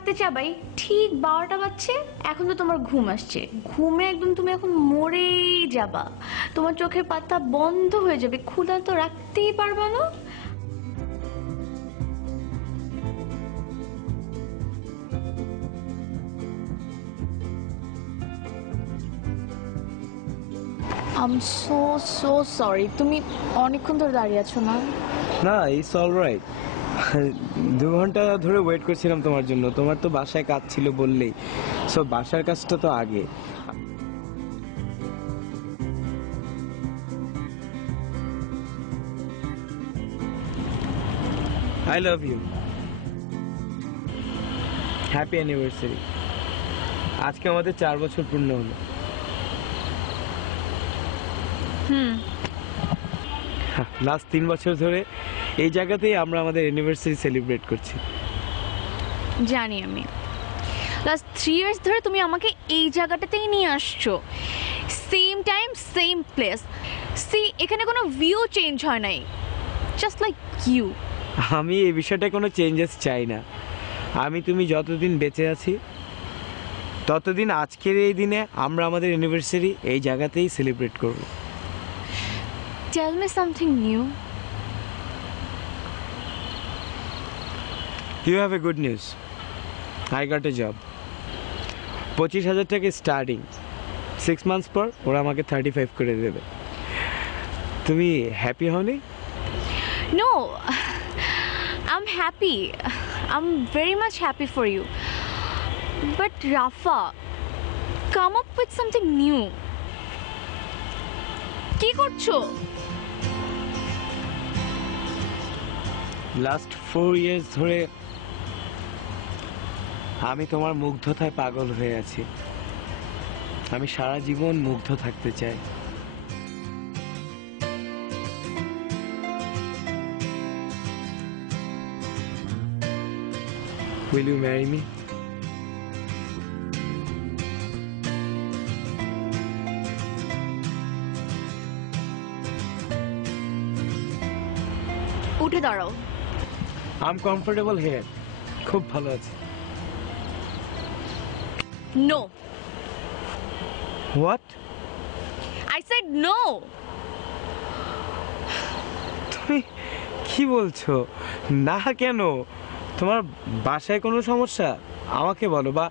রাখতে চাবাই, ঠিক 12টা বাজছে, এখন তো তোমার ঘুম আসছে, ঘুমে একদম তুমি এখন মরেই যাবা, তোমার চোখের পাতা বন্ধ হয়ে যাবে, ক্ষুধা তো রাখতেই পারবা না। আই এম সো সরি, তুমি অনেকক্ষণ ধরে দাঁড়িয়ে আছো না? না, ইটস অলরাইট। 2 ঘন্টা ধরে ওয়েট করছিলাম তোমার জন্য। তোমার তো বাসায় কাজ ছিল বললেই, সো বাসার কাজটা তো আগে। I love you. Happy anniversary. আজকে আমাদের 4 বছর পূর্ণ হলো। লাস্ট 3 বছর ধরে এই জায়গাতেই আমরা আমাদের অ্যানিভার্সারি সেলিব্রেট করছি। জানি আমি, লাস্ট 3 ইয়ার্স ধরে তুমি আমাকে এই জায়গাটাতেই নিয়ে আসছো, same time same place. See, এখানে কোনো ভিউ চেঞ্জ হয় নাই, জাস্ট লাইক ইউ। আমি এই বিষয়টা কোনো চেঞ্জেস চাই না। আমি তুমি যতদিন বেঁচে আছি ততদিন আজকের এই দিনে আমরা আমাদের অ্যানিভার্সারি এই জায়গাতেই সেলিব্রেট করব। Tell me something new. You have a good news. I got a job. 25,000 টাকা স্টার্টিং। 6 মান্থস পর ওরা আমাকে 35 করে দেবে। তুমি হ্যাপি হওনি? No, I'm happy. I'm very much happy for you. But Rafa, come up with something new. কি করছো? লাস্ট 4 ইয়ার্স ধরে আমি তোমার মুগ্ধতায় পাগল হয়ে আছি। আমি সারা জীবন মুগ্ধ থাকতে চাই। Will you marry me? উঠে দাঁড়াও। I'm comfortable here. খুব ভালো আছি। No. What? I said no. তুমি কি বলছো? না কেন? তোমার বাসায় কোনো সমস্যা? আমাকে বলো, বা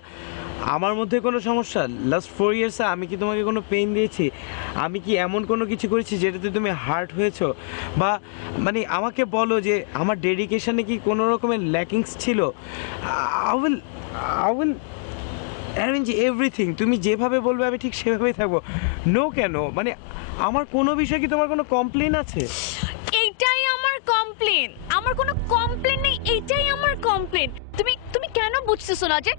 আমার মধ্যে কোনো সমস্যা? লাস্ট 4 ইয়ার্সে আমি কি তোমাকে কোনো পেইন দিয়েছি? আমি কি এমন কোনো কিছু করেছি যেটাতে তুমি হার্ট হয়েছো? বা মানে আমাকে বলো যে আমার ডেডিকেশনে কি কোনো রকমের ল্যাকিংস ছিল? I will arrange everything. তুমি যেভাবে বলবে আমি ঠিক সেভাবেই থাকবো। নো কেন? মানে আমার কোনো বিষয়ে কি তোমার কোনো কমপ্লেন আছে? এইটাই আমার কমপ্লেন। আমার কোনো কমপ্লেন নেই, এইটাই আমার কমপ্লেন। তুমি কেন বুঝতেছো না যে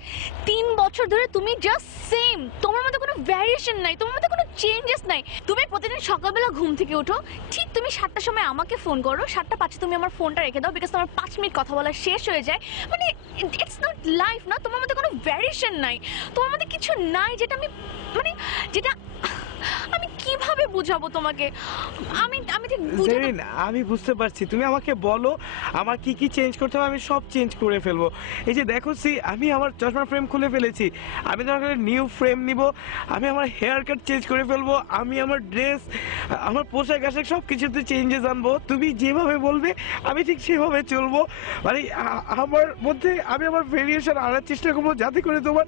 3 বছর ধরে তুমি জাস্ট সেম, তোমার মধ্যে কোনো ভ্যারিয়েশন নাই, তোমার মধ্যে কোনো চেঞ্জেস নাই। তুমি প্রতিদিন সকালবেলা ঘুম থেকে ওঠো, ঠিক তুমি 7টার সময় আমাকে ফোন করো, 7:05 তুমি আমার ফোনটা রেখে দাও, বিকজ তোমার 5 মিনিট কথা বলা শেষ হয়ে যায়। মানে ইটস নট লাইফ না, তোমার মধ্যে কোনো ভ্যারিয়েশন নাই, তোমার মধ্যে কিছু নাই যেটা আমি মানে যেটা আমি কিভাবে বুঝাবো তোমাকে? আমি ঠিক বুঝাতে আমি বুঝতে পারছি। তুমি আমাকে বলো আমার কি কি চেঞ্জ করতে হবে, আমি সব চেঞ্জ করে ফেলবো। এই যে দেখো সি, আমি আমার চশমা ফ্রেম খুলে ফেলেছি, আমি তোমার নিউ ফ্রেম নিব, আমি আমার হেয়ার কাট চেঞ্জ করে ফেলবো, আমি আমার ড্রেস, আমার পোশাক আশাক সব কিছুতে চেঞ্জেস আনবো। তুমি যেভাবে বলবে আমি ঠিক সেভাবে চলবো। মানে আমার মধ্যে আমি আমার ভেরিয়েশন আনার চেষ্টা করবো, যাতে করে তোমার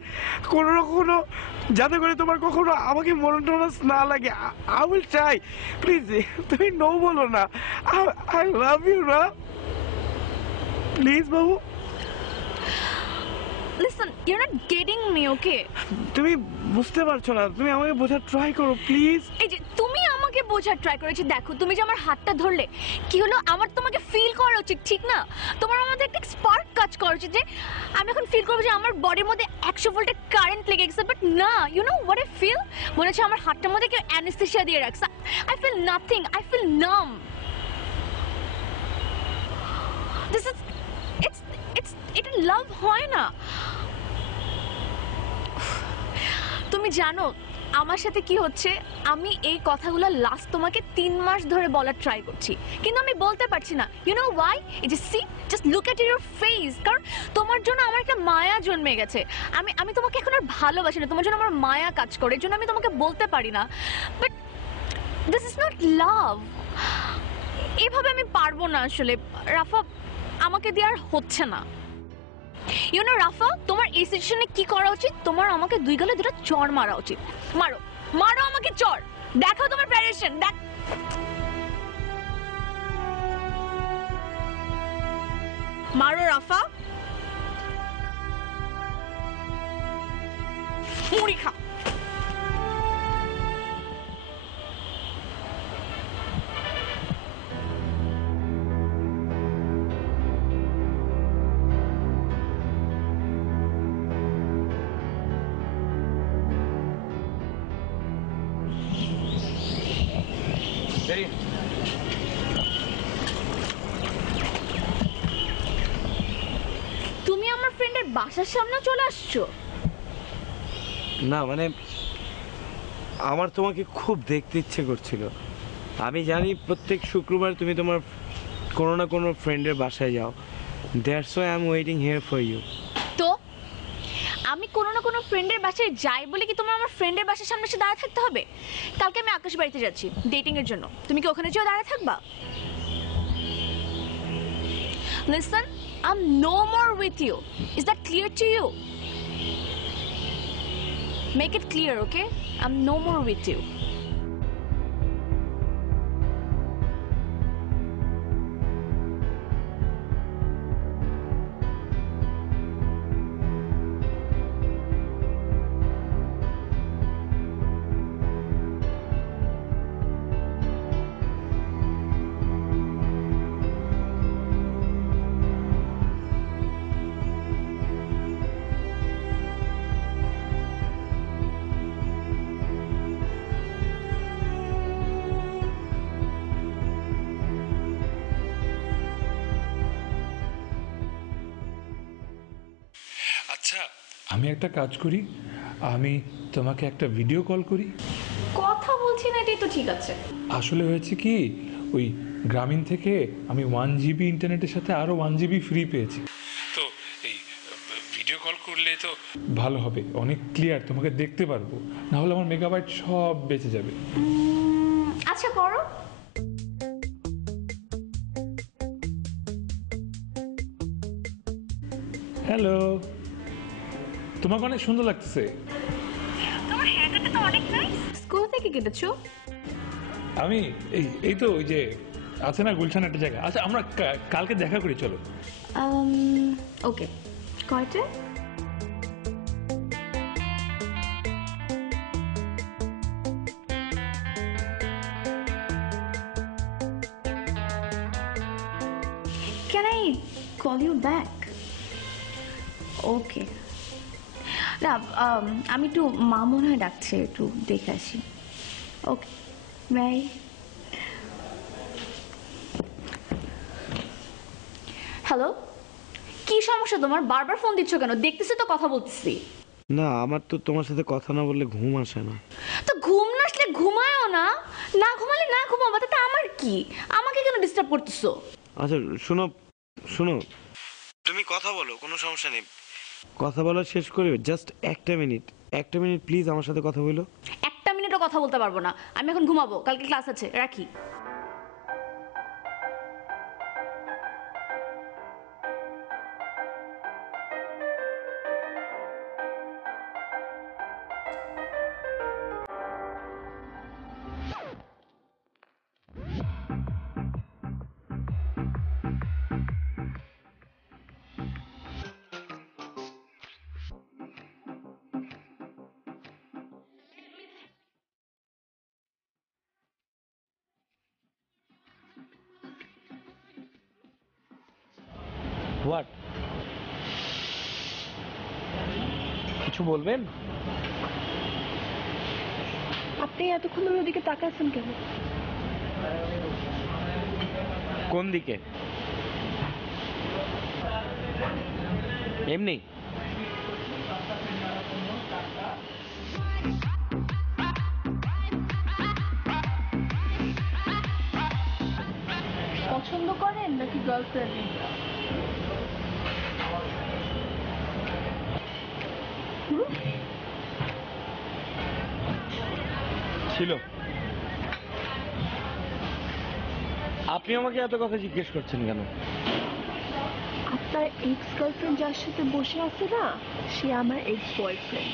যাতে করে তোমার কখনো আমাকে মনোটোনাস না লাগে। I will try. Please, তুমি নো বলো না। I love you না। Please Babu. Listen, you're not getting me, okay? তুমি বুঝতে পারছো না, তুমি আমাকে বোঝার ট্রাই করো প্লিজ। এই যে তুমি আমাকে বোঝার ট্রাই করেছো, দেখো তুমি যে আমার হাতটা ধরলে, কি হলো? আমার তোমাকে ফিল করা উচিত, ঠিক না? তোমার আমাদের একটা স্পার্ক কাজ করা উচিত, যে আমি এখন ফিল করবো যে আমার বডির মধ্যে 100 ভোল্টের কারেন্ট লেগে গেছে। বাট না, you know what I feel? মনে হচ্ছে আমার হাতটার মধ্যে কেউ অ্যানেস্থেসিয়া দিয়ে রাখছে। I feel nothing, I feel numb. This is এটা লাভ হয় না। তুমি জানো আমার সাথে কি হচ্ছে, আমি এই কথাগুলো লাস্ট তোমাকে 3 মাস ধরে বলার ট্রাই করছি, কিন্তু আমি বলতে পারছি না। You know why? এই যে see, just look at your face. কারণ তোমার জন্য আমার একটা মায়া জন্মে গেছে। আমি তোমাকে এখন আর ভালোবাসি না, তোমার জন্য আমার মায়া কাজ করে, এর জন্য আমি তোমাকে বলতে পারি না। বাট দিস ইজ নট লাভ। এভাবে আমি পারবো না আসলে রাফা, আমাকে দিয়ে আর হচ্ছে না। ইউ নো রাফা, তোমার এই সিচুয়েশনে কি করা উচিত? তোমার আমাকে 2 গালে 2টা চড় মারা উচিত। মারো, মারো আমাকে চড়, দেখাও তোমার প্যারেশন। দেখ, মারো রাফা, মুড়ি খা। তুমি আমার ফ্রেন্ডের বাসার সামনে চলে আসছো? না মানে আমার তোমাকে খুব দেখতে ইচ্ছে করছিল। আমি জানি প্রত্যেক শুক্রবার তুমি তোমার কোনো না কোনো ফ্রেন্ডের বাসায় যাও। That's why I am waiting here for you. তো আমি কোনো না কোনো ফ্রেন্ডের বাসায় যাই বলে কি তোমার আমার ফ্রেন্ডের বাসার সামনে এসে দাঁড়িয়ে থাকতে হবে? কালকে আমি আকাশ বাড়িতে যাচ্ছি ডেটিং এর জন্য, তুমি কি ওখানে যেও দাঁড়িয়ে থাকবা? Listen, I am no more with you. Is that clear to you? Make it clear, okay? I am no more with you. আচ্ছা, আমি একটা কাজ করি, আমি তোমাকে একটা ভিডিও কল করি। কথা বলছি না, এটাই তো ঠিক আছে। আসলে হয়েছে কি, ওই গ্রামীণ থেকে আমি 1 জিবি ইন্টারনেটের সাথে আরও 1 জিবি ফ্রি পেয়েছি, তো এই ভিডিও কল করলে তো ভালো হবে, অনেক ক্লিয়ার তোমাকে দেখতে পারবো, না হলে আমার মেগাবাইট সব বেঁচে যাবে। আচ্ছা করো। হ্যালো, তোমাকে অনেক সুন্দর লাগতেছে। তোমার হেয়ার কাটটা তো অনেক নাইস। স্কুল থেকে কেটেছো? আমি এই তো ওই যে আছে না গুলশান একটা জায়গা, আচ্ছা আমরা কালকে দেখা করি, চলো। ওকে, কয়টা? Can I call you back? Okay. না, আমি একটু মা মনে হয় ডাকছে, একটু দেখে আসি। ওকে, বাই। হ্যালো, কি সমস্যা তোমার? বারবার ফোন দিচ্ছ কেন? দেখতেছি তো কথা বলতেছি। না, আমার তো তোমার সাথে কথা না বললে ঘুম আসে না। তো ঘুম না আসলে ঘুমায়ও না, না ঘুমালে না ঘুমাবো, তাতে আমার কি? আমাকে কেন ডিস্টার্ব করতেছো? আচ্ছা শোনো শোনো, তুমি কথা বলো, কোনো সমস্যা নেই, কথা বলা শেষ করে জাস্ট একটা মিনিট প্লিজ আমার সাথে কথা বলো। 1 মিনিটও কথা বলতে পারবো না, আমি এখন ঘুমাবো, কালকে ক্লাস আছে, রাখি। হোয়াট? কিছু বলবেন? আপনি এতক্ষণ ধরে ওদিকে তাকাচ্ছেন কেন? কোন দিকে? এমনি। গার্লফ্রেন্ড ছিল। আপনি আমাকে এত কথা জিজ্ঞেস করছেন কেন? আপনার এক্স গার্লফ্রেন্ড যার সাথে বসে আছে না, সে আমার এক্স বয়ফ্রেন্ড।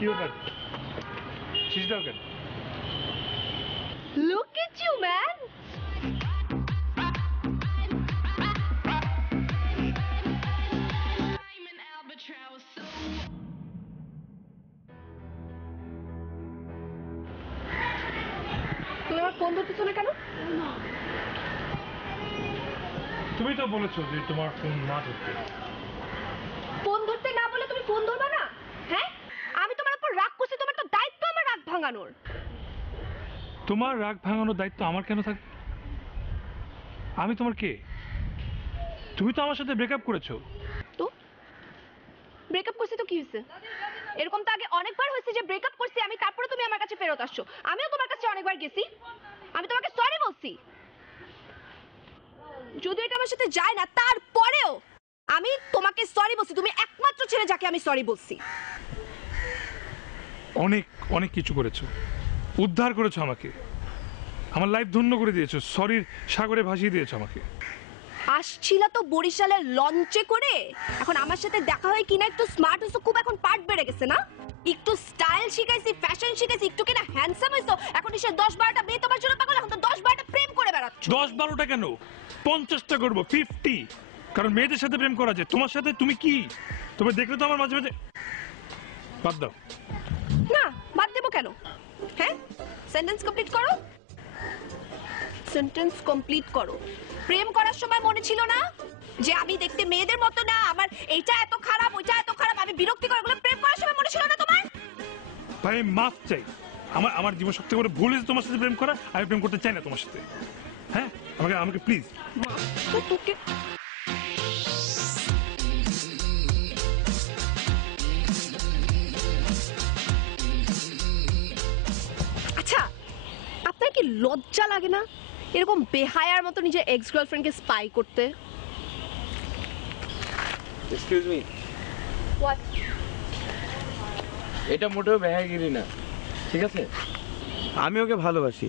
কি ব্যাপার? শীষ দাও কেন? Look at you, man! তুমি আমার ফোন ধরতেছো না কেন? তুমি তো বলেছো যে তোমার ফোন না ধরতে। ফোন ধরতে না বলে তুমি ফোন ধরবা না? হ্যাঁ, আমি তোমার উপর রাগ করছি, তোমার তো দায়িত্ব আমার রাগ ভাঙানোর। তোমার রাগ ভাঙানোর দায়িত্ব আমার কেন থাকবে? আমি তোমার কে? তুমি তো আমার সাথে ব্রেকআপ করেছো। তো ব্রেকআপ করছি তো কি হয়েছে? এরকম তো আগে অনেকবার হয়েছে যে ব্রেকআপ করছি আমি, তারপরে তুমি আমার কাছে ফেরত আসছো। আমিও তোমার কাছে অনেকবার গেছি, আমি তোমাকে সরি বলছি। যদি এটা আমার সাথে যায় না, তারপরেও আমি তোমাকে সরি বলছি। তুমি একমাত্র ছেলে যাকে আমি সরি বলছি। অনেক অনেক কিছু করেছো, উদ্ধার করেছো আমাকে, আমার লাইফ ধন্য করে দিয়েছো, সরির সাগরে ভাসিয়ে দিয়েছো আমাকে। আসছিলা তো বরিশালের লঞ্চে করে, এখন আমার সাথে দেখা হয় কিনা একটু স্মার্ট হইছো, খুব এখন পার্ট বেড়ে গেছে না? একটু স্টাইল শিখাইছি, ফ্যাশন শিখাইছি, একটু কিনা হ্যান্ডসাম হইছো। এখন এসে 10-12টা মেয়ে তোমার জন্য পাগল, এখন তো 10-12টা প্রেম করে বেড়াচ্ছ। 10-12টা কেন, 50টা করবো, 50। কারণ মেয়েদের সাথে প্রেম করা যায়, তোমার সাথে তুমি কি? তুমি দেখলে তো আমার মাঝে মাঝে। বাদ দাও। না, বাদ দেবো কেন? হ্যাঁ, সেন্টেন্স কমপ্লিট করো। সেন্টেন্স কমপ্লিট করো। প্রেম করার সময় মনে ছিল না যে আমি দেখতে মেয়েদের মতো না, আমার এইটা এত খারাপ, ওইটা এত খারাপ, আমি বিরক্তিকর, এগুলো প্রেম করার সময় মনে ছিল না তোমার? ভাই আমি মাফ চাই, আমার জীবন সত্যি করে ভুল হয়েছে তোমার সাথে প্রেম করা। আমি প্রেম করতে চাই না তোমার সাথে। হ্যাঁ, আমাকে আমাকে প্লিজ। তো তোকে আচ্ছা, আপনার কি লজ্জা লাগে না এরকম বেহায়ার মতো নিজের এক্স গার্লফ্রেন্ডকে স্পাই করতে? Excuse me, what? এটা মোটেও বেহায়াগিরি না, ঠিক আছে? আমি ওকে ভালোবাসি।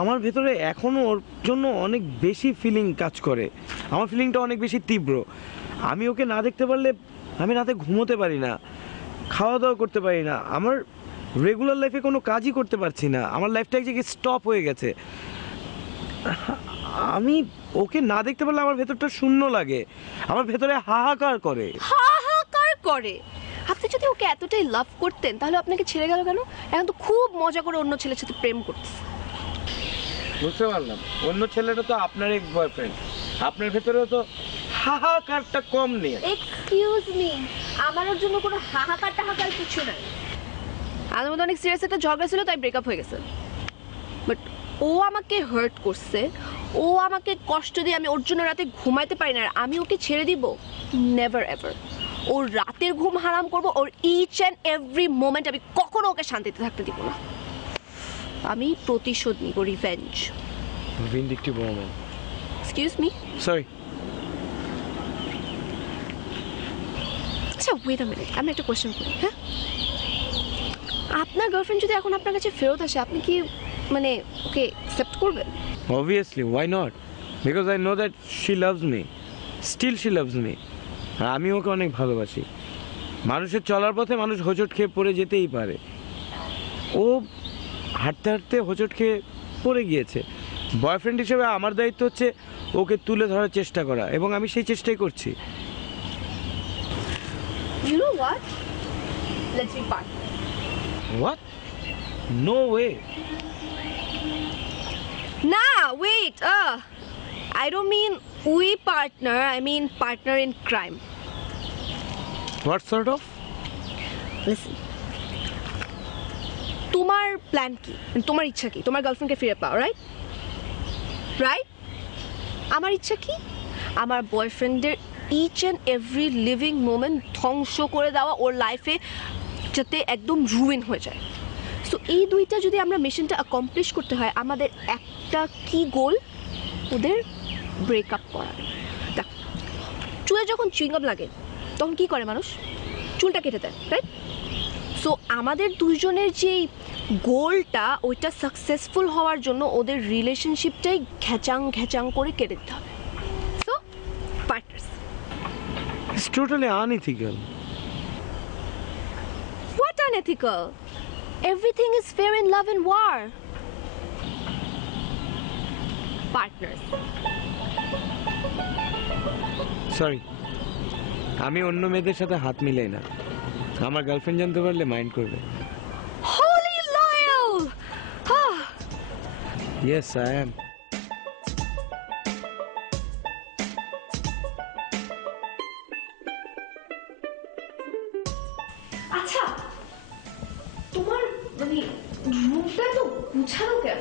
আমার ভেতরে এখনো ওর জন্য অনেক বেশি ফিলিং কাজ করে। আমার ফিলিংটা অনেক বেশি তীব্র। আমি ওকে না দেখতে পারলে আমি রাতে ঘুমোতে পারি না, খাওয়া দাওয়া করতে পারি না, আমার রেগুলার লাইফে কোনো কাজই করতে পারছি না। আমার লাইফটা এক জায়গায় স্টপ হয়ে গেছে। আমি ওকে না দেখতে পারলে আমার ভেতরটা শূন্য লাগে, আমার ভেতরে হাহাকার করে। হাহাকার করে? আপনি যদি ওকে এতটাই লাভ করতেন তাহলে আপনাকে ছেড়ে গেল কেন? এখন তো খুব মজা করে অন্য ছেলের সাথে প্রেম করতেছে। বুঝতে পারলাম, অন্য ছেলেটা তো আপনার এক্স বয়ফ্রেন্ড, আপনার ভেতরেও তো হাহাকারটা কম নেই। এক্সকিউজ মি, আমার ওর জন্য কোনো হাহাকার টাহাকার কিছু নাই। আমার মধ্যে অনেক সিরিয়াস একটা ঝগড়া ছিল, তাই ব্রেকআপ হয়ে গেছে। বাট ও আমাকে হার্ট করছে, ও আমাকে কষ্ট দিয়ে আমি ওর জন্য রাতে ঘুমাইতে পারি না, আর আমি ওকে ছেড়ে দিব? Never ever. ও ওর রাতের ঘুম হারাম করব, ওর ইচ অ্যান্ড এভরি মোমেন্ট আমি কখনো ওকে শান্তিতে থাকতে দিব না। আমি প্রতিশোধ নিব, revenge. Vindictive woman. Excuse me. Sorry. আচ্ছা ওয়েট আ মিনিট, আমি একটা কোয়েশ্চেন করি। হ্যাঁ, আপনার গার্লফ্রেন্ড যদি এখন আপনার কাছে ফেরত আসে, আপনি কি মানে ওকে অ্যাকসেপ্ট করবেন? Obviously, why not? Because I know that she loves me. Still she loves me. আর আমি ওকে অনেক ভালোবাসি। মানুষের চলার পথে মানুষ হোঁচট খেয়ে পড়ে যেতেই পারে। ও হাঁটতে হাঁটতে হোঁচট খেয়ে পড়ে গিয়েছে। বয়ফ্রেন্ড হিসেবে আমার দায়িত্ব হচ্ছে ওকে তুলে ধরার চেষ্টা করা, এবং আমি সেই চেষ্টাই করছি। You know what? Let's be partners. What? No way. Nah, wait. I don't mean we partner. I mean partner in crime. What sort of? Listen. তোমার প্ল্যান কি? তোমার ইচ্ছা কি? তোমার গার্লফ্রেন্ডকে ফিরে পাও, রাইট? রাইট? আমার ইচ্ছা কি? আমার বয়ফ্রেন্ডের each and every living moment ধ্বংস করে দেওয়া, ওর লাইফে যাতে একদম রুইন হয়ে যায়। সো এই দুইটা যদি আমরা মিশনটা অ্যাকমপ্লিশ করতে হয়, আমাদের একটা কি গোল? ওদের ব্রেকআপ করা। দেখ, চুলে যখন চুইংগাম লাগে তখন কি করে মানুষ? চুলটা কেটে দেয়, রাইট? সো আমাদের দুইজনের যেই গোলটা, ওইটা সাকসেসফুল হওয়ার জন্য ওদের রিলেশনশিপটাই ঘ্যাচাং ঘ্যাচাং করে কেটে দিতে হবে। So partners. It's totally unethical. What unethical? Everything is fair in love and war. Partners. Sorry, আমি অন্য মেয়েদের সাথে হাত মিলাই না। আমার গার্লফ্রেন্ড জানতে পারলে মাইন্ড করবে। Holy loyal! Yes, I am. আচ্ছা, তোমার মানে রুমটা তো গুছানো কেন?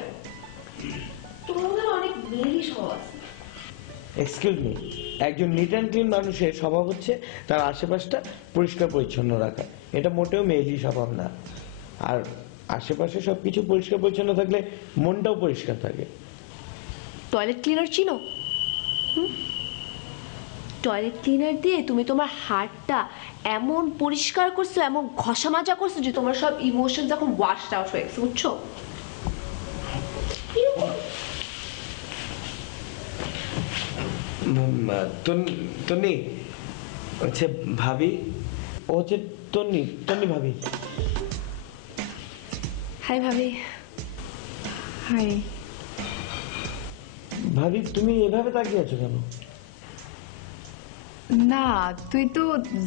তোমার মধ্যে অনেক মেয়েরই স্বভাব আছে। এক্সকিউজ মি, একজন নিট অ্যান্ড ক্লিন মানুষের স্বভাব হচ্ছে তার আশেপাশটা পরিষ্কার পরিচ্ছন্ন রাখা। এটা মোটেও মেয়েলি স্বভাব না। আর আশেপাশে সবকিছু পরিষ্কার পরিচ্ছন্ন থাকলে মনটাও পরিষ্কার থাকে। টয়লেট ক্লিনার চিনো? টয়লেট ক্লিনার দিয়ে তুমি তোমার হাতটা এমন পরিষ্কার করছো, এমন ঘষা মাজা করছো যে তোমার সব ইমোশন যখন ওয়াশড আউট হয়ে গেছে, বুঝছো? তন্নি হচ্ছে ভাবি, ও হচ্ছে তন্নি, তন্নি ভাবি। হাই ভাবি। হাই। ভাবি তুমি এভাবে তাকিয়ে আছো কেন? না, তুই তো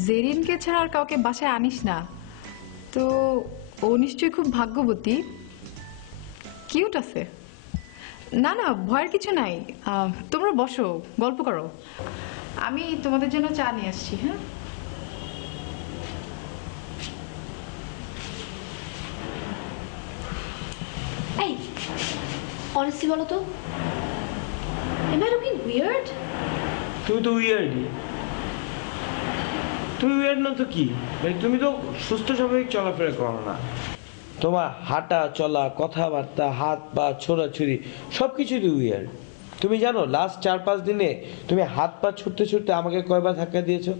জেরিনকে ছাড়া আর কাউকে বাসায় আনিস না, তো ও নিশ্চয়ই খুব ভাগ্যবতী। কিউট আছে। না না, ভয়ের কিছু নাই। তোমরা বসো, গল্প করো। আমি তোমাদের জন্য চা নিয়ে আসছি। হ্যাঁ, এই অনেস্টলি বলো তো, am I looking weird? তুমি তো উইয়ার্ডই। তুমি উইয়ার্ড না তো কি? তুমি তো সুস্থ স্বাভাবিক চলাফেরা করো না। তোমার হাঁটা চলা, কথাবার্তা, হাত পা ছোড়াছুড়ি সবকিছুই উইয়ার্ড। তুমি জানো লাস্ট 4-5 দিনে তুমি হাত পা ছুটতে ছুটতে আমাকে কয়বার ধাক্কা দিয়েছো?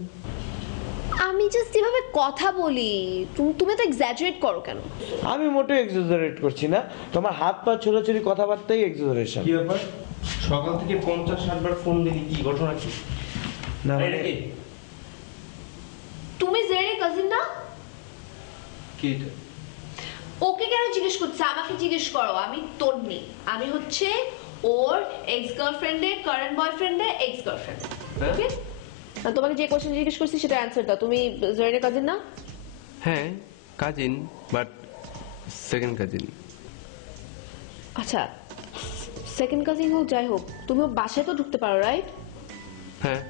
আমি জাস্ট এভাবে কথা বলি, তুমি তো এক্সাজারেট করো কেন? আমি মোটেও এক্সাজারেট করছি না। তোমার হাত পা ছোড়াছুড়ি কথাবার্তাই এক্সাজারেশন। কি ব্যাপার? সকাল থেকে 50-60 বার ফোন দিলি, কি ঘটনা কি? না এটা কি? তুমি জেরিনের কাজিন না? কি এটা? ওকে কেন জিজ্ঞেস করছো? আমাকে জিজ্ঞেস করো। আমি তন্নি, আমি হচ্ছে ওর এক্স গার্লফ্রেন্ডের কারেন্ট বয়ফ্রেন্ডের এক্স গার্লফ্রেন্ড। হ্যাঁ? ওকে, তোমাকে যে কোশ্চেন জিজ্ঞেস করছি সেটা অ্যানসার দাও। তুমি জেরিনের কাজিন না? হ্যাঁ, কাজিন, বাট সেকেন্ড কাজিন। আচ্ছা, সেকেন্ড কাজিন হোক যাই হোক, তুমি ওর বাসায় তো ঢুকতে পারো, রাইট? হ্যাঁ।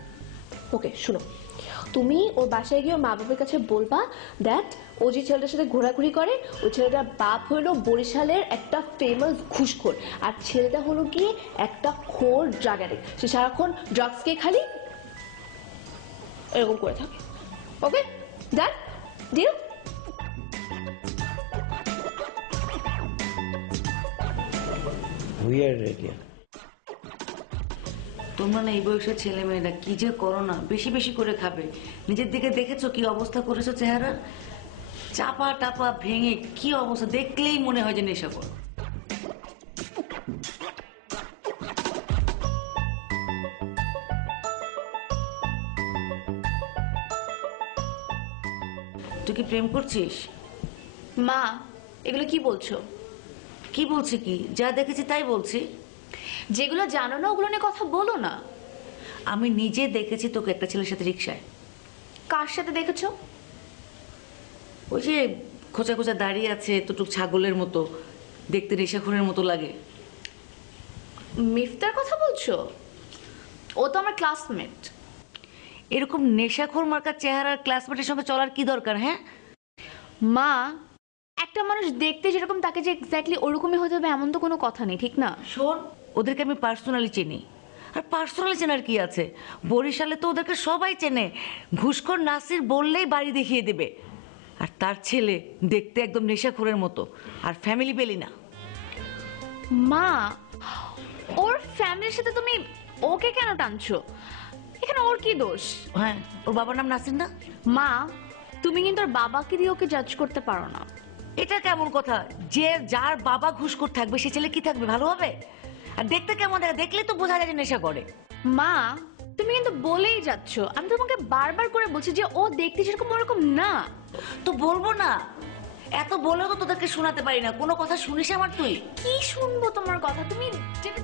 ওকে, শুনো, তুমি ওর বাসায় গিয়ে ওর মা বাবার কাছে বলবা দ্যাট ও যে ছেলেটার সাথে ঘোরাঘুরি করে, ওই ছেলেটার বাপ হলো বরিশালের একটা ফেমাস ঘুষখোর, আর ছেলেটা হলো গিয়ে একটা খোর ড্রাগ অ্যাডিক্ট। সে সারাক্ষণ ড্রাগস কে খালি এরকম করে থাকে। ওকে ডান ডিল। Weird idea. তোমরা না এই বয়সের ছেলে মেয়েরা কি যে করো না, বেশি বেশি করে খাবে। নিজের দিকে দেখেছো কি অবস্থা করেছো চেহারা, চাপা টাপা ভেঙে কি অবস্থা, দেখলেই মনে হয় যে নেশা করো। তুই কি প্রেম করছিস? মা এগুলো কি বলছো? কি বলছি কি, যা দেখেছি তাই বলছি। যেগুলো জানো না ওগুলো নিয়ে কথা বলো না। আমি নিজে দেখেছি তোকে একটা ছেলের সাথে রিক্সায়। কার সাথে দেখেছো? ওই যে খোঁচা খোঁচা দাঁড়িয়ে আছে, এতটুক ছাগলের মতো, দেখতে নেশাখোরের মতো লাগে। মিফতার কথা বলছো? ও তো আমার ক্লাসমেট। এরকম নেশাখোর মার্কার চেহারার ক্লাসমেটের সঙ্গে চলার কি দরকার? হ্যাঁ মা, একটা মানুষ দেখতে যেরকম তাকে যে এক্স্যাক্টলি ওরকমই হতে হবে এমন তো কোনো কথা নেই, ঠিক না? শোন, ওদেরকে আমি পার্সোনালি চিনি। আর পার্সোনালি চেনার কি আছে, বরিশালে তো ওদেরকে সবাই চেনে। ঘুষখোর নাসির বললেই বাড়ি দেখিয়ে দেবে। আর তার ছেলে দেখতে একদম নেশাখোরের মতো, আর ফ্যামিলি পেলি না। মা, ওর ফ্যামিলির সাথে তুমি ওকে কেন টানছো? এখানে ওর কি দোষ? হ্যাঁ, ওর বাবার নাম নাসির না? মা, তুমি কিন্তু ওর বাবাকে দিয়ে ওকে জাজ করতে পারো না। এটা কেমন কথা? যে যার বাবা ঘুষখোর থাকবে সে ছেলে কি থাকবে, ভালো হবে? আর দেখতে কেমন দেখা, দেখলে তো বোঝা যায় যে নেশা করে। মা, তুমি কিন্তু বলেই যাচ্ছ। আমি তোমাকে বারবার করে বলছি যে ও দেখতে যেরকম ওরকম না। তো বলবো না? এত বলেও তো তোদেরকে শোনাতে পারি না, কোনো কথা শুনিস আমার তুই? কি শুনবো তোমার কথা? তুমি যেটা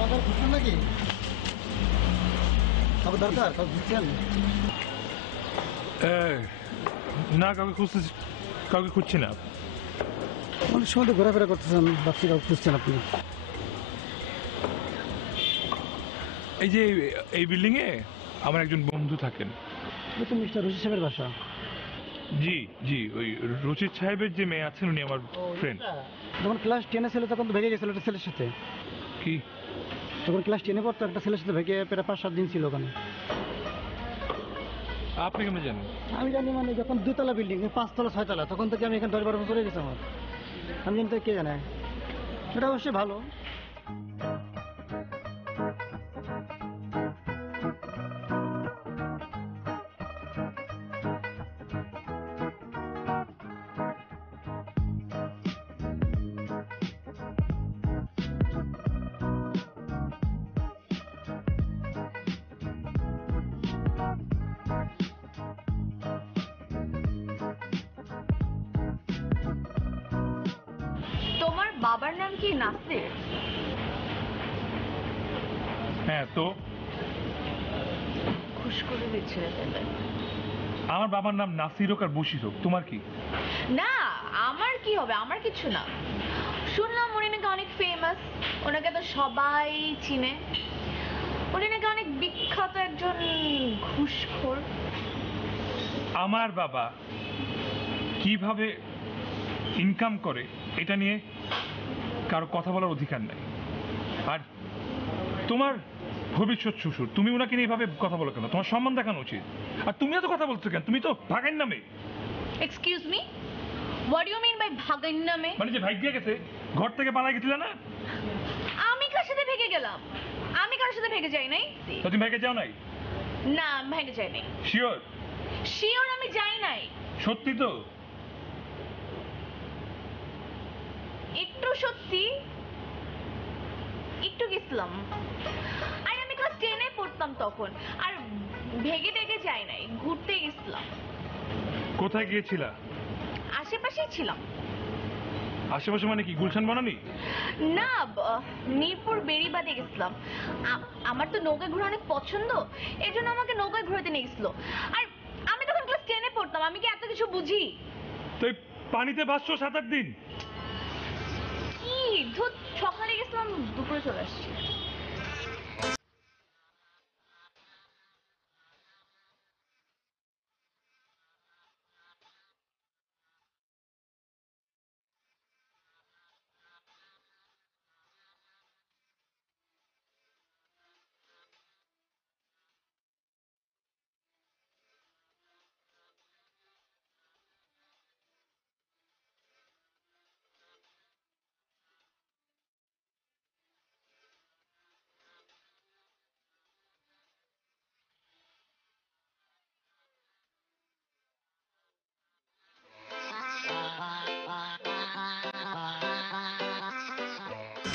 বাজার খুঁজছেন নাকি? কাউকে দরকার, কাউকে খুঁজছেন? না, কাউকে খুঁজছি না। অনেক সময় তো ঘোরাফেরা করতেছেন, ভাবছি কাউকে খুঁজছেন আপনি। এই যে এই বিল্ডিং এ আমার একজন বন্ধু থাকেন। এটা তো মিস্টার রশিদ সাহেবের বাসা। জি জি, ওই রশিদ সাহেবের যে মেয়ে আছেন উনি আমার ফ্রেন্ড। যখন ক্লাস 10-এ ছিল তখন তো ভেগে গেছিল একটা ছেলের সাথে। কি? তখন ক্লাস 10-এ পড়তো, একটা ছেলের সাথে ভেগে প্রায় 5-7 দিন ছিল ওখানে। আপনি কেমন জানেন? আমি জানি মানে যখন 2 তলা বিল্ডিং, 5 তলা 6 তলা, তখন থেকে আমি এখানে 10-12 বছর হয়ে গেছে আমার। আমি জানি তো কে জানে, এটা অবশ্যই ভালো। তোমার বাবার নাম কি নাসির? হ্যাঁ, তো খুশ করে দিচ্ছে ফেলে। আমার বাবার নাম নাসির হোক আর বশির হোক, তোমার কি? না, আমার কি হবে? আমার কিছু না। শুনলাম উনি নাকি অনেক ফেমাস, ওনাকে তো সবাই চিনে। উনি নাকি অনেক বিখ্যাত একজন ঘুষখোর। আমার বাবা কিভাবে ইনকাম করে এটা নিয়ে কারো কথা বলার অধিকার নাই। আর তোমার ভবিষ্যৎ শ্বশুর, তুমি ওনাকে নিয়ে এভাবে কথা বলো কেন? তোমার সম্মান দেখানো উচিত। আর তুমি এত কথা বলছো কেন? তুমি তো ভাগের নামে। Excuse me, what do you mean by ভাগের নামে? মানে যে ভাগ্যে গেছে, ঘর থেকে পালা গেছিলে না? আমি কার সাথে ভেগে গেলাম? আমি কার সাথে ভেগে যাই নাই। তো তুমি ভাগ্যে যাও নাই? না, আমি ভেগে যাই নাই। শিওর? শিওর আমি যাই নাই। সত্যি তো? একটু সত্যি, একটু গেছিলাম। আর আমি ক্লাস 10-এ পড়তাম তখন। আর ভেগে টেগে যাই নাই, ঘুরতে গেছিলাম। কোথায় গিয়েছিলা? আশেপাশেই ছিলাম। আশেপাশে মানে কি, গুলশান বনানি? না, মিরপুর বেড়িবাঁধে গেছিলাম। আমার তো নৌকায় ঘোরা অনেক পছন্দ, এই জন্য আমাকে নৌকায় ঘুরাতে নিয়ে গেছিল। আর আমি তখন ক্লাস 10-এ পড়তাম, আমি কি এত কিছু বুঝি? তো এই পানিতে ভাসছো 7-8 দিন? কি ধুত, সকালে গেছিলাম, দুপুরে চলে আসছি।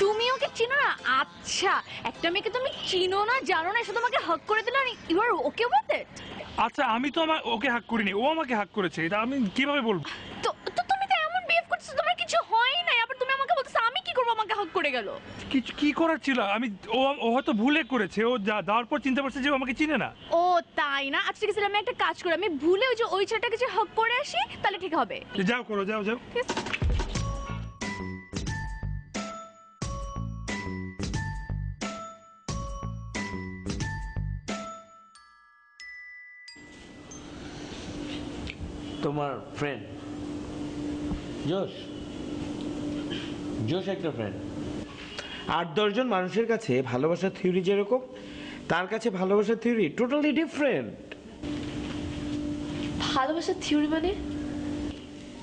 তুমি ওকে চিনো না? আচ্ছা, একটা মেয়েকে তুমি চিনো না, জানো না, শুধু তোমাকে হাগ করে দিল are you R okay with it? আচ্ছা আমি তো ওকে হাক করিনি, ও আমাকে হাক করেছে, এটা আমি কিভাবে বলবো? তো তো তুমি তো এমন বিহেভ করছো, তোমার কিছু হয়ই না, আবার তুমি আমাকে বলছো আমি কি করব, আমাকে হাগ করে গেল। কিছু কি করার ছিল? ও হয়তো ভুলে করেছে, ও যাওয়ার পর চিন্তা করছে যে ও আমাকে চিনে না। ও তাই না? আচ্ছা ঠিক আছে, আমি একটা কাজ করি, আমি ভুলে ওই ছেলেটাকে যে হাগ করে আসি, তাহলে ঠিক হবে। যাও করো, যাও যাও। তোমার ফ্রেন্ড জোশ, জোশ একটা ফ্রেন্ড। 8-10 জন মানুষের কাছে ভালোবাসার থিওরি যেরকম, তার কাছে ভালোবাসার থিওরি টোটালি ডিফারেন্ট। ভালোবাসার থিওরি মানে?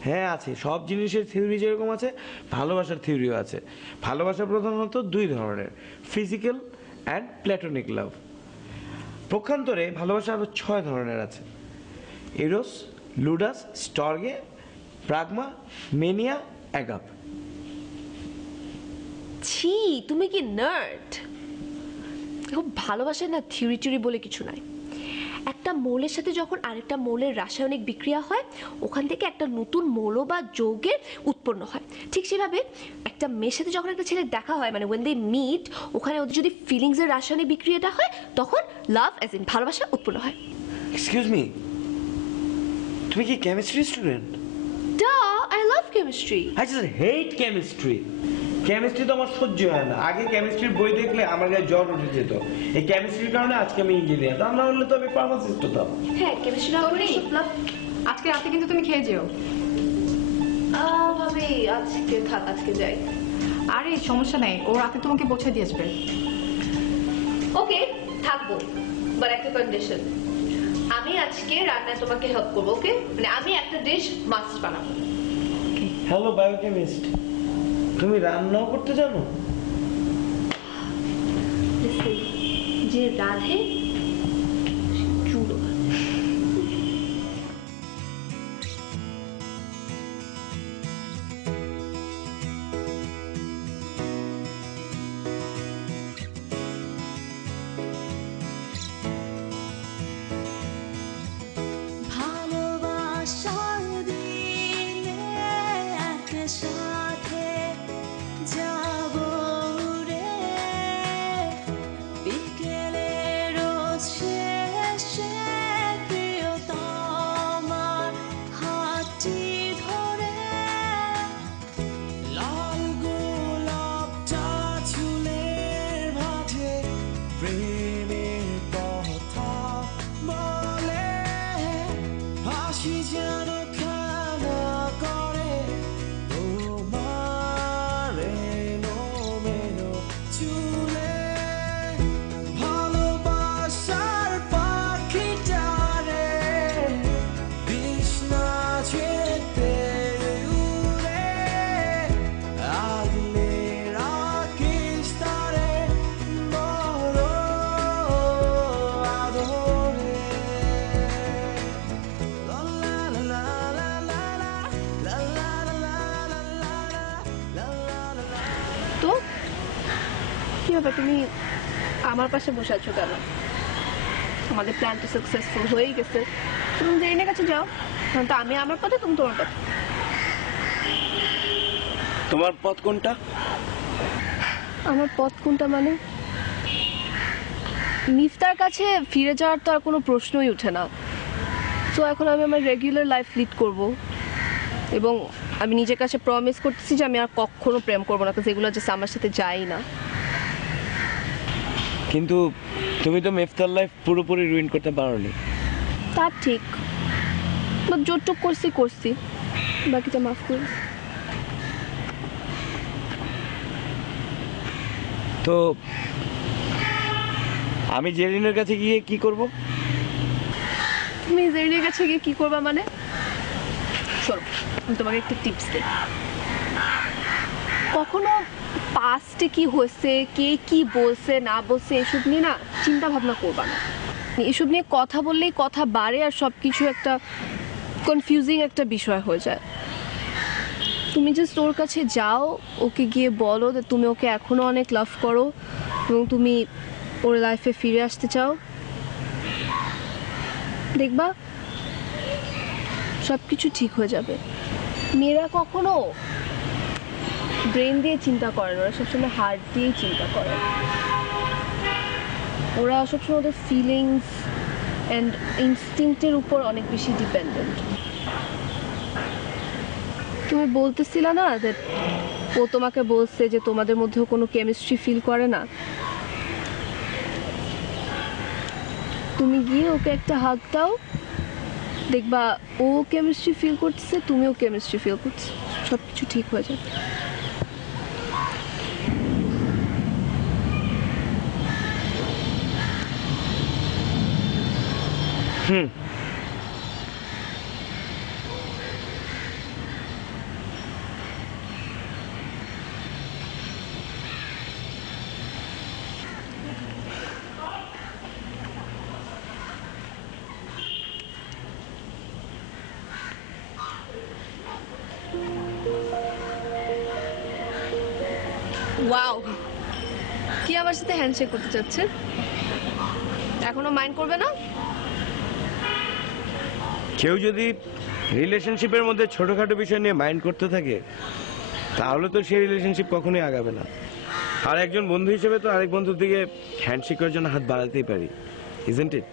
হ্যাঁ আছে, সব জিনিসের থিওরি যেরকম আছে ভালোবাসার থিওরিও আছে। ভালোবাসা প্রধানত 2 ধরনের, ফিজিক্যাল অ্যান্ড প্ল্যাটনিক লাভ। পক্ষান্তরে ভালোবাসা আরো 6 ধরনের আছে, এরোস, লুডাস, স্টর্গে, প্রাগমা, মেনিয়া, অ্যাগাপ। ছি, তুমি কি নার্ড? খুব ভালোবাসায় না থিওরি টিওরি বলে কিছু নাই। একটা মৌলের সাথে যখন আরেকটা মৌলের রাসায়নিক বিক্রিয়া হয়, ওখান থেকে একটা নতুন মৌল বা যৌগের উৎপন্ন হয়। ঠিক সেভাবে একটা মেয়ের সাথে যখন একটা ছেলে দেখা হয়, মানে ওয়েন দে মিট, ওখানে ওদের যদি ফিলিংসের রাসায়নিক বিক্রিয়াটা হয়, তখন লাভ অ্যাজ ইন ভালোবাসা উৎপন্ন হয়। এক্সকিউজ মি, তুমি কি chemistry student? I love chemistry. I just hate chemistry. Chemistry তো আমার সহ্য হয় না। আগে কেমিস্ট্রির বই দেখলে আমার গায়ে জ্বর উঠে যেত। এই কেমিস্ট্রির কারণে আজকে আমি ইঞ্জিনিয়ার, তা না হলে তো আমি ফার্মাসিস্ট হতাম। হ্যাঁ, কেমিস্ট্রিটা হলে আজকে রাতে কিন্তু তুমি খেয়ে যেও। ভাবি আজকে থাক, আজকে যাই। আরে সমস্যা নাই, ও রাতে তোমাকে পৌঁছে দিয়ে আসবে। ওকে, থাকবো, বাট একটা কন্ডিশন। আমি আজকে রান্নায় তোমাকে হেল্প করবো, ওকে? মানে আমি একটা ডিশ মাস্ট বানাবো। হ্যালো বায়োকেমিস্ট, তুমি রান্নাও করতে জানো? যে রাধে চুলো। তো কি হবে, তুমি আমার পাশে বসে আছো কেন? আমাদের প্ল্যানটা সাকসেসফুল হয়েই গেছে, তুমি জেরিনের কাছে যাও। তো আমি আমার পথে, তুমি তোমার পথে। তোমার পথ কোনটা? আমার পথ কোনটা মানে? মিফতার কাছে ফিরে যাওয়ার তো আর কোনো প্রশ্নই ওঠে না। তো এখন আমি আমার রেগুলার লাইফ লিড করব, এবং আমি নিজের কাছে প্রমিস করতেছি যে আমি আর কখনো প্রেম করবো না, কারণ এগুলো জাস্ট আমার সাথে যাই না। কিন্তু তুমি তো মিফতার লাইফ পুরোপুরি রুইন করতে পারোনি। তা ঠিক, বাট যতটুক করছি, বাকিটা মাফ করি। তো আমি জেরিনের কাছে গিয়ে কি করব? তুমি জেরিনের কাছে গিয়ে কি করবা মানে? শোনো, আমি তোমাকে একটা টিপস দিই। কখনো পাস্টে কি হয়েছে, কে কি বলছে না বলছে, এসব নিয়ে না চিন্তা ভাবনা করবা না। এসব নিয়ে কথা বললেই কথা বাড়ে, আর সব কিছু একটা কনফিউজিং একটা বিষয় হয়ে যায়। তুমি জাস্ট ওর কাছে যাও, ওকে গিয়ে বলো যে তুমি ওকে এখনো অনেক লাভ করো এবং তুমি ওর লাইফে ফিরে আসতে চাও। দেখবা সব কিছু ঠিক হয়ে যাবে। মেয়েরা কখনো ব্রেন দিয়ে চিন্তা করে না, ওরা সবসময় হার্ট দিয়েই চিন্তা করে। ওরা সবসময় ওদের ফিলিংস অ্যান্ড ইনস্টিংক্টের উপর অনেক বেশি ডিপেন্ডেন্ট। তুমি বলতেছিলা না যে ও তোমাকে বলছে যে তোমাদের মধ্যেও কোনো কেমিস্ট্রি ফিল করে না, তুমি গিয়ে ওকে একটা হাগ দাও, দেখবা ও কেমিস্ট্রি ফিল করতেছে, তুমিও কেমিস্ট্রি ফিল করছো, সব কিছু ঠিক হয়ে যাবে। ওয়াও, কি আমার সাথে হ্যান্ডশেক করতে চাচ্ছে? এখনো মাইন্ড করবে না? কেউ যদি রিলেশনশিপের মধ্যে ছোটখাটো বিষয় নিয়ে মাইন্ড করতে থাকে তাহলে তো সেই রিলেশনশিপ কখনোই আগাবে না। আর একজন বন্ধু হিসেবে তো আরেক বন্ধুর দিকে হ্যান্ডশেক করার জন্য হাত বাড়াতেই পারি, isn't it?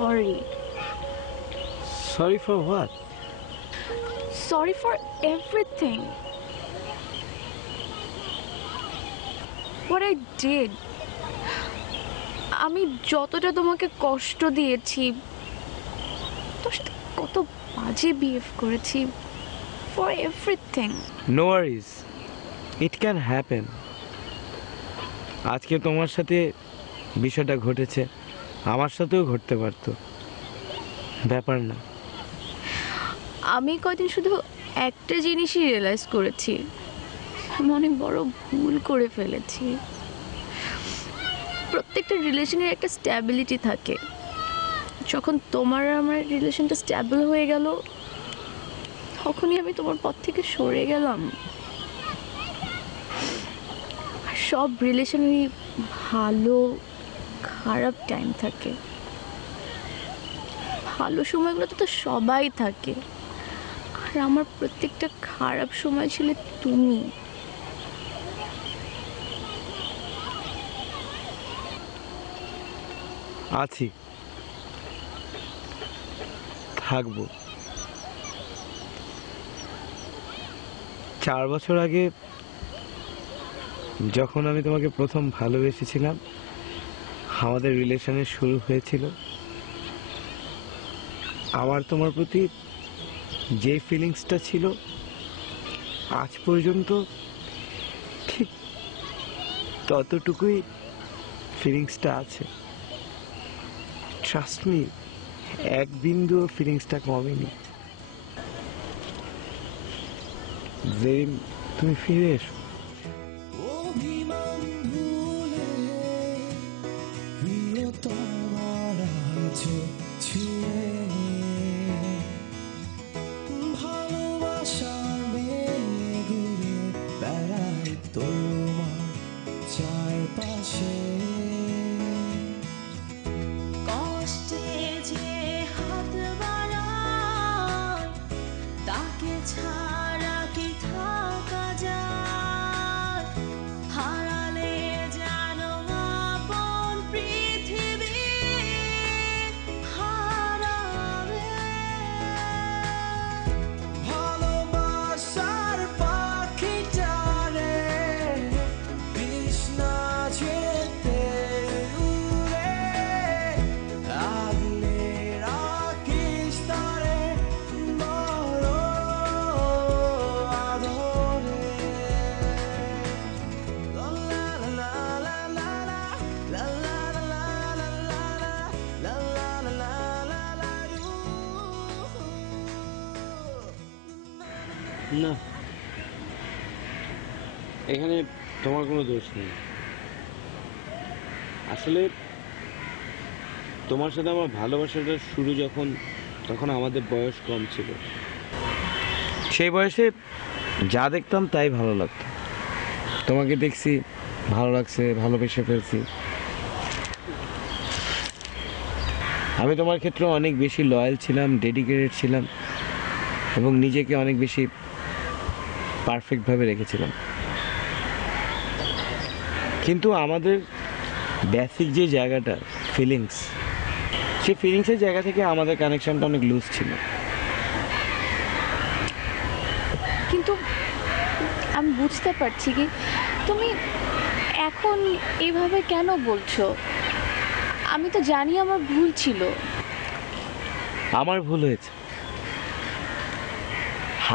Sorry. Sorry for what? Sorry for everything. What I did. আমি যতটা তোমাকে কষ্ট দিয়েছি, তোর সাথে কত বাজে বিহেভ করেছি, for everything. No worries. It can happen. আজকে তোমার সাথে বিষয়টা ঘটেছে, আমার সাথেও ঘটতে পারতো, ব্যাপার না। আমি কয়দিন শুধু একটা জিনিসই রিয়েলাইজ করেছি, আমি অনেক বড় ভুল করে ফেলেছি। প্রত্যেকটা রিলেশনের একটা স্ট্যাবিলিটি থাকে। যখন তোমার আর আমার রিলেশনটা স্ট্যাবল হয়ে গেল, তখনই আমি তোমার পথ থেকে সরে গেলাম। সব রিলেশনেরই ভালো খারাপ টাইম থাকে, ভালো সময়গুলোতে তো সবাই থাকে, আর আমার প্রত্যেকটা খারাপ সময় ছিল তুমি। আছি, থাকবো। 4 বছর আগে যখন আমি তোমাকে প্রথম ভালোবেসেছিলাম, আমাদের রিলেশনের শুরু হয়েছিল, আমার তোমার প্রতি যে ফিলিংসটা ছিল আজ পর্যন্ত ঠিক ততটুকুই ফিলিংসটা আছে। ট্রাস্ট মি, এক বিন্দুও ফিলিংসটা কমেনি। জেরিন, তুমি ফিরে এসো। না, এখানে তোমার কোনো দোষ নেই। আসলে তোমার সাথে আমার ভালোবাসাটা শুরু তখন আমাদের বয়স কম ছিল। সেই বয়সে যা দেখতাম তাই ভালো লাগতো। তোমাকে দেখছি, ভালো লাগছে, ভালোবেসে ফেলছি। আমি তোমার ক্ষেত্রে অনেক বেশি লয়াল ছিলাম, ডেডিকেটেড ছিলাম এবং নিজেকে অনেক বেশি পারফেক্টভাবে রেখেছিলাম। কিন্তু আমাদের বেসিক যে জায়গাটা ফিলিংস, সেই ফিলিংসের জায়গা থেকে আমাদের কানেকশনটা অনেক লুজ ছিল। কিন্তু আমি বুঝতে পারছি কি তুমি এখন এভাবে কেন বলছো। আমি তো জানি আমার ভুল ছিল। আমার ভুল হয়েছে।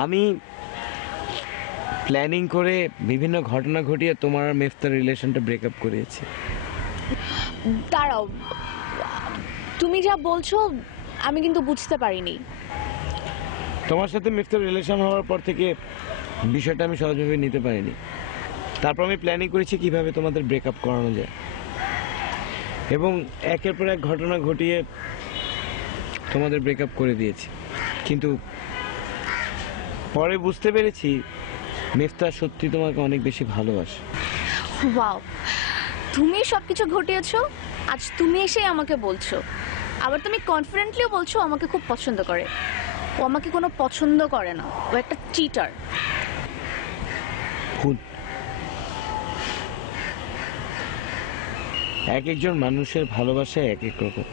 আমি প্ল্যানিং করে বিভিন্ন ঘটনা ঘটিয়ে তোমার আর মেফতার রিলেশনটা ব্রেকআপ করিয়েছি। দাঁড়াও, তুমি যা বলছো আমি কিন্তু বুঝতে পারিনি। তোমার সাথে মেফতার রিলেশন হওয়ার পর থেকে বিষয়টা আমি সহজভাবে নিতে পারিনি। তারপর আমি প্ল্যানিং করেছি কিভাবে তোমাদের ব্রেকআপ করানো যায় এবং একের পর এক ঘটনা ঘটিয়ে তোমাদের ব্রেকআপ করে দিয়েছি। কিন্তু পরে বুঝতে পেরেছি মেফতা সত্যি তোমাকে অনেক বেশি ভালোবাসে। ওয়াও, তুমি সবকিছু ঘটিয়েছো, আজ তুমি এসে আমাকে বলছো। আবার তুমি কনফিডেন্টলিও বলছো আমাকে খুব পছন্দ করে। ও আমাকে কোনো পছন্দ করে না, ও একটা চিটার। ভুল। এক একজন মানুষের ভালোবাসা এক এক রকম।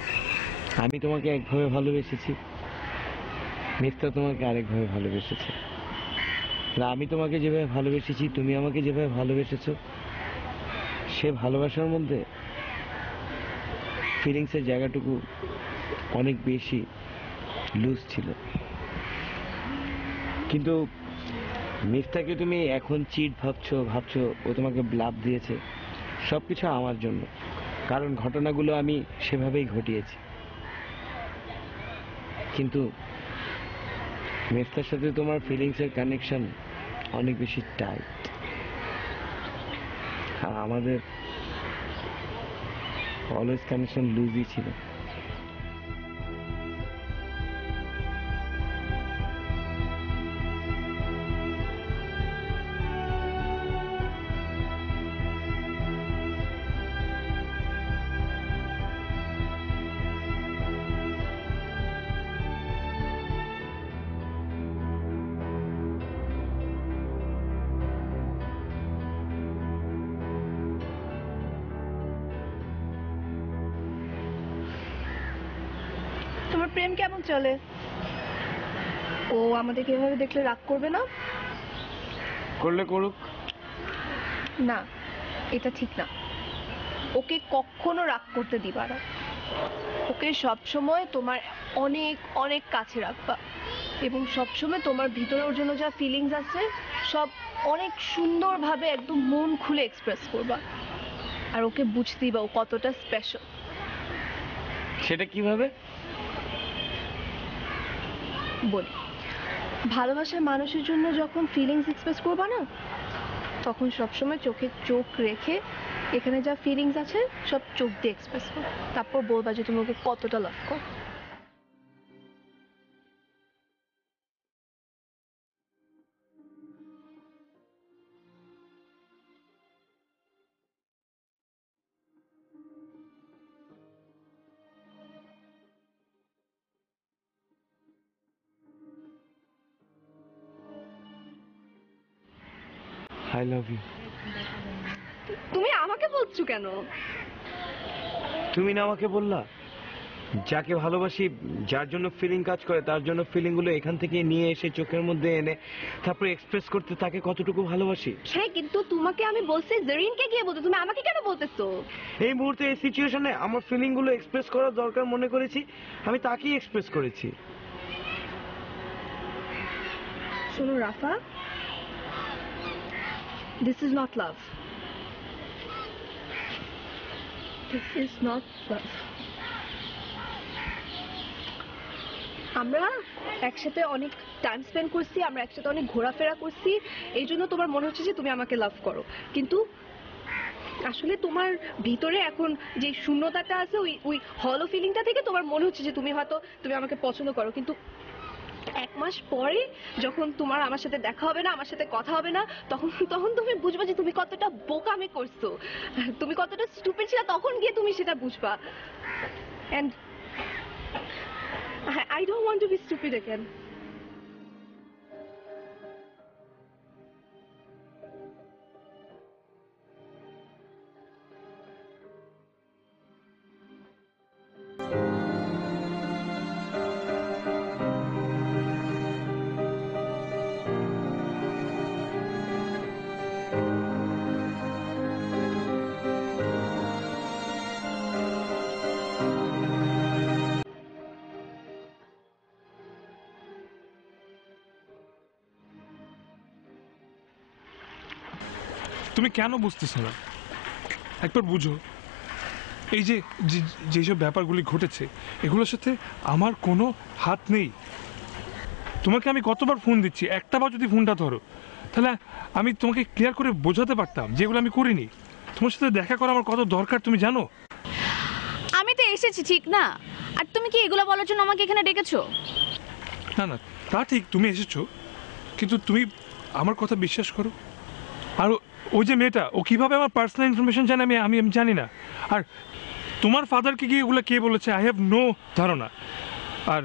আমি তোমাকে একভাবে ভালোবেসেছি, মেফতা তোমাকে আরেকভাবে ভালোবেসেছে। আর আমি তোমাকে যেভাবে ভালোবেসেছি, তুমি আমাকে যেভাবে ভালোবেসেছো, সে ভালোবাসার মধ্যে ফিলিংসের জায়গাটুকু অনেক বেশি লুজ ছিল। কিন্তু মিফতাকে তুমি এখন চিট ভাবছো ও তোমাকে ব্লাফ দিয়েছে। সবকিছু আমার জন্য, কারণ ঘটনাগুলো আমি সেভাবেই ঘটিয়েছি। কিন্তু মিফতার সাথে তোমার ফিলিংসের কানেকশন অনেক বেশি টাইট। আর আমাদের অলওয়েজ কানেকশন লুজই ছিল। তোমার প্রেম কেমন চলে? ও আমাদেরকে এভাবে দেখলে রাগ করবে না? করলে করুক। না, এটা ঠিক না। ওকে কখনো রাগ করতে দিবা না। ওকে সবসময় তোমার অনেক অনেক কাছে রাখবা এবং সবসময় তোমার ভিতরে ওর জন্য যা ফিলিংস আছে সব অনেক সুন্দরভাবে একদম মন খুলে এক্সপ্রেস করবা। আর ওকে বুঝতে দিবা ও কতটা স্পেশাল। সেটা কিভাবে? বলি, ভালোবাসার মানুষের জন্য যখন ফিলিংস এক্সপ্রেস করবা না, তখন সবসময় চোখে চোখ রেখে এখানে যা ফিলিংস আছে সব চোখ দিয়ে এক্সপ্রেস করো। তারপর বলবা যে তুমি ওকে কতটা লাভ করো। I love you. তুমি আমাকে বলছো কেন? তুমি না আমাকে বললা, যাকে ভালোবাসি, যার জন্য ফিলিং কাজ করে, তার জন্য ফিলিং গুলো এখান থেকে নিয়ে এসে চোখের মধ্যে এনে তারপরে এক্সপ্রেস করতে তাকে কতটুকু ভালোবাসি। হ্যাঁ, কিন্তু তোমাকে আমি বলছি জেরিনকে গিয়ে বলতে, তুমি আমাকে কেন বলতেছো? এই মুহূর্তে এই সিচুয়েশনে আমার ফিলিং গুলো এক্সপ্রেস করার দরকার মনে করেছি, আমি তাকেই এক্সপ্রেস করেছি। শোনো রাফা, this is not love. This is not love. আমরা একসাথে অনেক টাইম স্পেন্ড করছি, আমরা একসাথে অনেক ঘোরাফেরা করছি, এই জন্য তোমার মনে হচ্ছে যে তুমি আমাকে লাভ করো, কিন্তু আসলে তোমার ভিতরে এখন যে শূন্যতাটা আছে, ওই ওই হলো ফিলিংটা থেকে তোমার মনে হচ্ছে যে তুমি হয়তো তুমি আমাকে পছন্দ করো, কিন্তু 1 মাস পরে যখন তোমার আমার সাথে দেখা হবে না, আমার সাথে কথা হবে না, তখন তখন তুমি বুঝবা যে তুমি কতটা বোকামি করছো, তুমি কতটা স্টুপিড ছিলা, তখন গিয়ে তুমি সেটা বুঝবা। And I don't want to be stupid again. তুমি কেন বুঝতেছো না? একবার বুঝো, এই যে যেসব ব্যাপারগুলি ঘটেছে এগুলোর সাথে আমার কোনো হাত নেই। তোমাকে আমি কতবার ফোন দিচ্ছি, একটাবার যদি ফোনটা ধরো তাহলে আমি তোমাকে ক্লিয়ার করে বোঝাতে পারতাম যেগুলো আমি করিনি। তোমার সাথে দেখা করা আমার কত দরকার তুমি জানো? আমি তো এসেছি ঠিক না, আর তুমি কি এগুলো বলার জন্য আমাকে এখানে ডেকেছো? না না, তা ঠিক, তুমি এসেছো, কিন্তু তুমি আমার কথা বিশ্বাস করো। আর ওই যে মেয়েটা, ও কিভাবে আমার পার্সোনাল ইনফরমেশন জানে আমি জানি না। আর তোমার ফাদারকে কি এগুলো কে বলেছে, আই হ্যাভ নো ধারণা। আর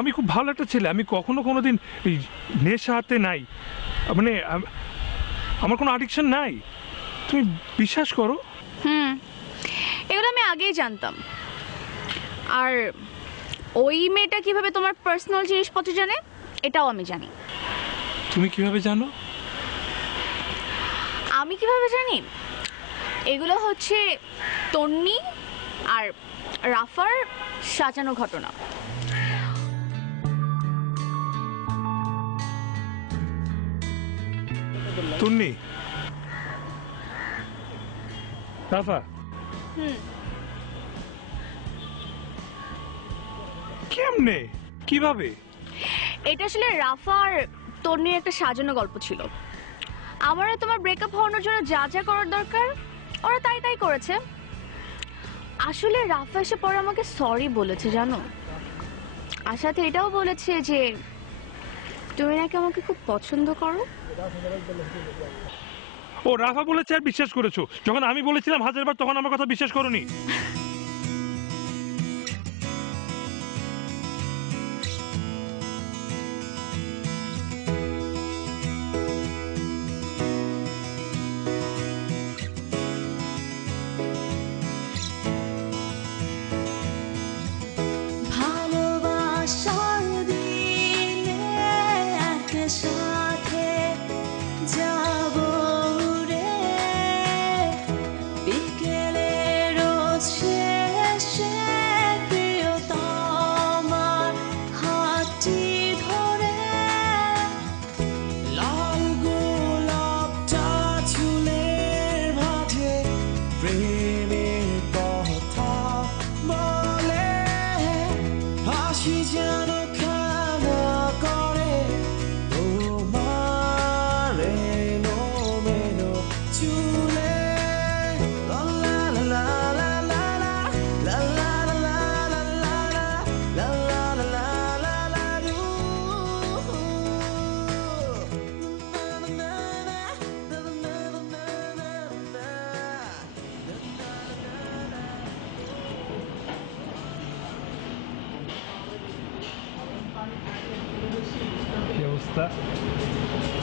আমি খুব ভালো একটা ছেলে, আমি কোনো দিন এই নেশাতে নাই, মানে আমার কোনো অ্যাডিকশন নাই, তুমি বিশ্বাস করো। এগুলো আমি আগেই জানতাম। আর ওই মেয়েটা কিভাবে তোমার পার্সোনাল জিনিসপত্র জানে এটাও আমি জানি। তুমি কিভাবে জানো? আমি কিভাবে জানি? এগুলো হচ্ছে তন্নি আর রাফার সাজানো ঘটনা। তন্নি, রাফা, কেমনে, কিভাবে? এটা আসলে রাফার তন্নির একটা সাজানো গল্প ছিল। আমার আর তোমার ব্রেকআপ হওয়ানোর জন্য যা যা করার দরকার ওরা তাই করেছে। আসলে রাফা এসে পরে আমাকে সরি বলেছে জানো, আর সাথে এটাও বলেছে যে তুমি নাকি আমাকে খুব পছন্দ করো। ও রাফা বলেছে আর বিশ্বাস করেছো? যখন আমি বলেছিলাম 1000 বার তখন আমার কথা বিশ্বাস করোনি।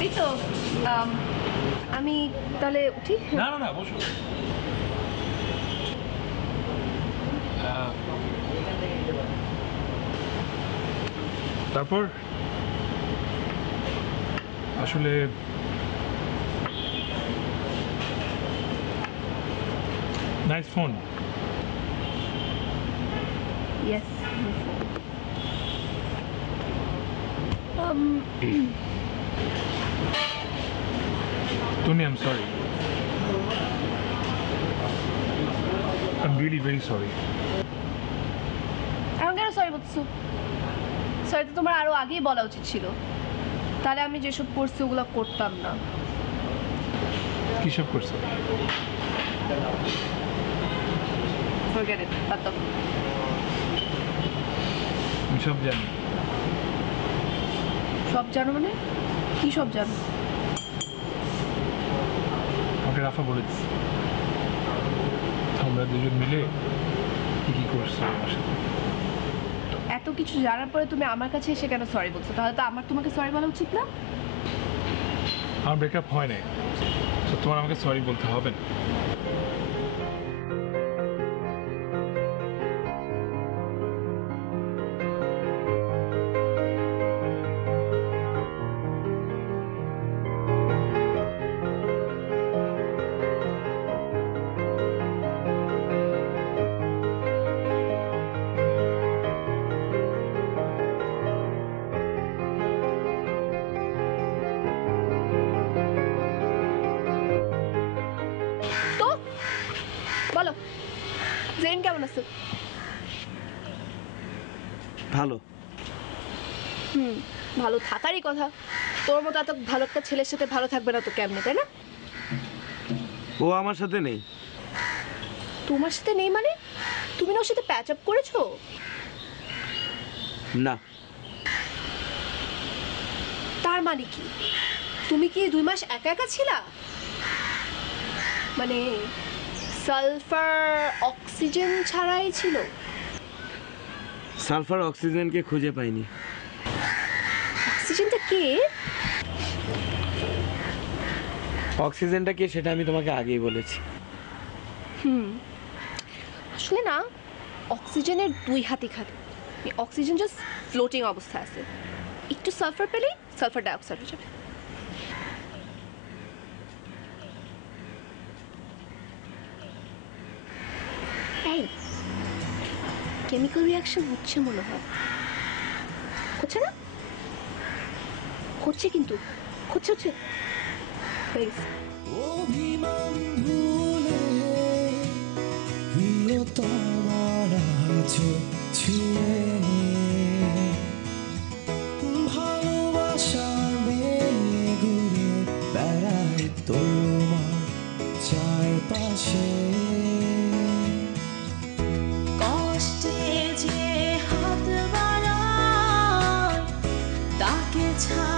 এই তো আমি তাহলে উঠি। না না না, বসো। তারপর আসলে nice phone. Yes. Tony, I'm sorry. I'm really very sorry. বলছো সরি তো তোমার আরো আগেই বলা উচিত ছিল, তাহলে আমি যেসব করছি ওগুলো করতাম না। কি সব করছো? Forget it, বাদ দাও। আমি সব জানি। সব জানো মানে কি সব জানো? আমাকে রাফা বলে দিচ্ছে তোমরা দুজন মিলে কি কি করছো আমার সাথে। তো এত কিছু জানার পরে তুমি আমার কাছে এসে কেন সরি বলছো? তাহলে তো আমার তোমাকে সরি বলা উচিত না? আমার ব্রেকআপ হয় নাই, তো তোমার আমাকে সরি বলতে হবে না। তো বলো জেন কেমন আছে? ভালো। ভালো থাকারই কথা। তোর মতো এত ভালো একটা ছেলের সাথে ভালো থাকবে না তো কেমনে, তাই না? ও আমার সাথে নেই। তোমার সাথে নেই মানে? তুমি না ওর সাথে প্যাচ আপ করেছো? না। তার মানে কি তুমি কি 2 মাস একা একা ছিলা? মানে সালফার অক্সিজেন ছাড়াই ছিল? সালফার অক্সিজেনকে খুঁজে পাইনি। অক্সিজেনটা কি? অক্সিজেনটা কি সেটা আমি তোমাকে আগেই বলেছি। আসলে না অক্সিজেনের 2 হাতি খালি। অক্সিজেন জাস্ট ফ্লোটিং অবস্থায় আছে, একটু সালফার পেলেই সালফার ডাইঅক্সাইড হয়ে যাবে। এই কেমিক্যাল রিয়াকশন হচ্ছে মনে হয়, হচ্ছে না? হচ্ছে কিন্তু হচ্ছে হচ্ছে প্লিজ। অভিমান ভুলে প্রিয়তমার আজ ছুঁয়ে নে, ভালোবাসার মেঘুরে বেড়ায় তোমার চারপাশে। কষ্টে যে হাত বাড়ায় তাকে ছাড়